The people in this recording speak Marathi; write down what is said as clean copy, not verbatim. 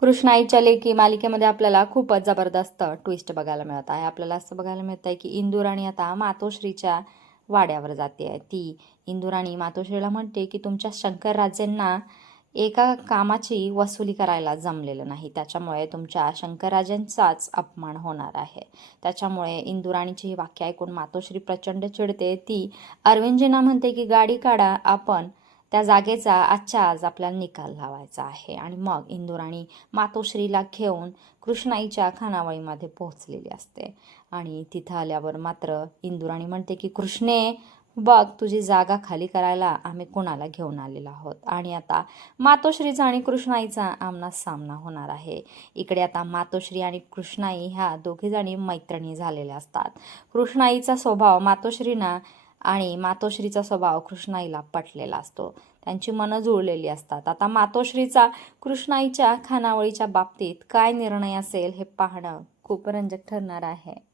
कृष्णाईच्या लेकी मालिकेमध्ये आपल्याला खूपच जबरदस्त ट्विस्ट बघायला मिळत आहे. आपल्याला असं बघायला मिळत आहे की इंदुराणी आता मातोश्रीच्या वाड्यावर जाते आहे. ती इंदुराणी मातोश्रीला म्हणते की तुमच्या शंकरराजेंना एका कामाची वसुली करायला जमलेलं नाही, त्याच्यामुळे तुमच्या शंकरराजांचाच अपमान होणार आहे. त्याच्यामुळे इंदुराणीची ही वाक्य ऐकून मातोश्री प्रचंड चिडते. ती अरविंदजींना म्हणते की गाडी काढा, आपण त्या जागेचा आजच्या आज आपल्याला निकाल लावायचा आहे. आणि मग इंदुराणी मातोश्रीला घेऊन कृष्णाईच्या खानावळीमध्ये पोहोचलेली असते. आणि तिथं आल्यावर मात्र इंदुराणी म्हणते की कृष्णे, बघ तुझी जागा खाली करायला आम्ही कोणाला घेऊन आलेलो आहोत. आणि आता मातोश्रीचा आणि कृष्णाईचा आमना सामना होणार आहे. इकडे आता मातोश्री आणि कृष्णाई ह्या दोघीजणी मैत्रिणी झालेल्या असतात. कृष्णाईचा स्वभाव मातोश्रीना आणि मातोश्रीचा स्वभाव कृष्णाईला पटलेला असतो. त्यांची मनं जुळलेली असतात. आता मातोश्रीचा कृष्णाईच्या खानावळीच्या बाबतीत काय निर्णय असेल हे पाहणं खूप रंजक ठरणार आहे.